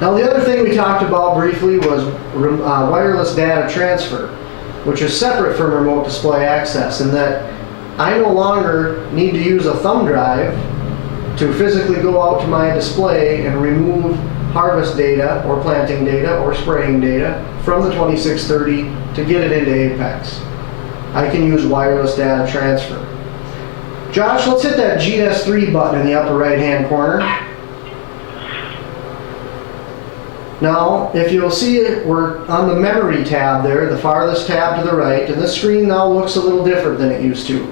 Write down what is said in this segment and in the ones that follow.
Now the other thing we talked about briefly was wireless data transfer, which is separate from remote display access, in that I no longer need to use a thumb drive to physically go out to my display and remove harvest data or planting data or spraying data from the 2630 to get it into Apex. I can use wireless data transfer. Josh, let's hit that GS3 button in the upper right hand corner. Now, if you'll see it, we're on the memory tab there, the farthest tab to the right, and this screen now looks a little different than it used to.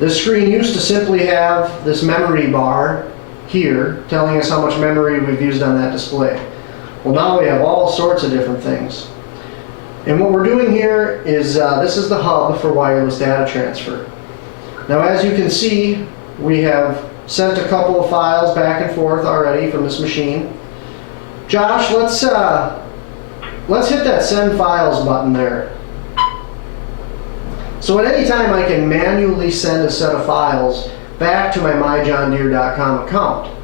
This screen used to simply have this memory bar here telling us how much memory we've used on that display. Well, now we have all sorts of different things. And what we're doing here is, this is the hub for wireless data transfer. Now, as you can see, we have sent a couple of files back and forth already from this machine. Josh, let's hit that send files button there. So at any time I can manually send a set of files back to my myjohndeere.com account.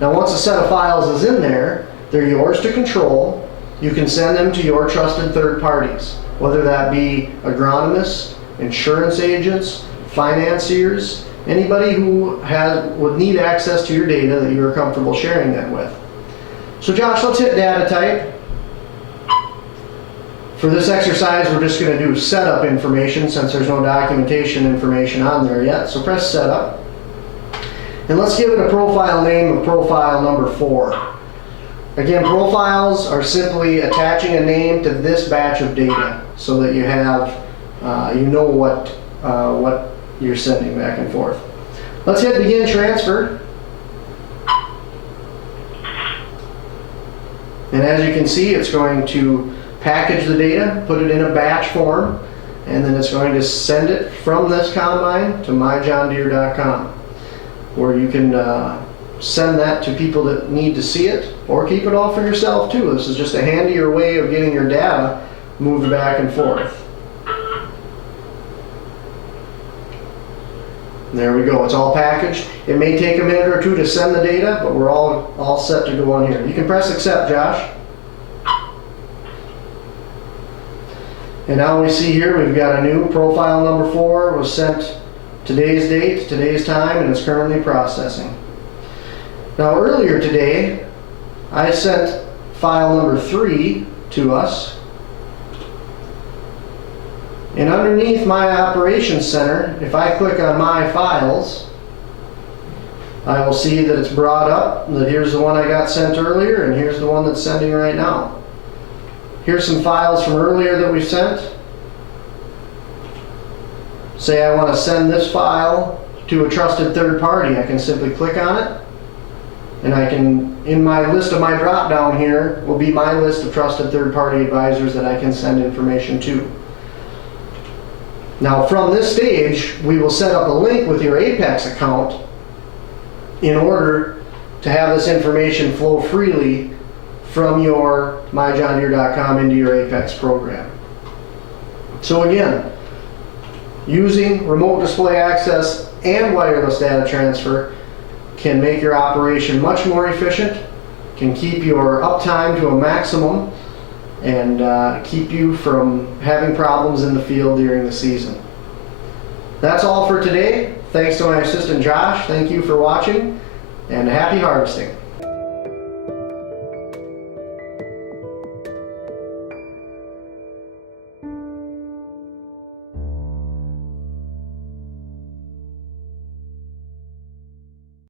Now once a set of files is in there, they're yours to control. You can send them to your trusted third parties, whether that be agronomists, insurance agents, financiers, anybody who would need access to your data that you're comfortable sharing that with. So Josh, let's hit data type. For this exercise, we're just going to do setup information since there's no documentation information on there yet. So press setup. And let's give it a profile name of profile number 4. Again, profiles are simply attaching a name to this batch of data so that you have, you know what you're sending back and forth. Let's hit begin transfer. And as you can see, it's going to package the data, put it in a batch form, and then it's going to send it from this combine to myjohndeere.com, where you can send that to people that need to see it, or keep it all for yourself too. This is just a handier way of getting your data moved back and forth. There we go, it's all packaged. It may take a minute or two to send the data, but we're all set to go on here. You can press accept, Josh. And now we see here we've got a new profile number 4 was sent today's date, today's time, and it's currently processing. Now earlier today, I sent file number 3 to us. And underneath my operations center, if I click on my files, I will see that it's brought up that here's the one I got sent earlier and here's the one that's sending right now. Here's some files from earlier that we sent. Say I want to send this file to a trusted third party, I can simply click on it, and I can, in my list of my drop down here will be my list of trusted third party advisors that I can send information to. Now from this stage, we will set up a link with your Apex account in order to have this information flow freely from your myjohndeere.com into your Apex program. So again, using remote display access and wireless data transfer can make your operation much more efficient, can keep your uptime to a maximum, and keep you from having problems in the field during the season. That's all for today. Thanks to my assistant Josh. Thank you for watching, and happy harvesting.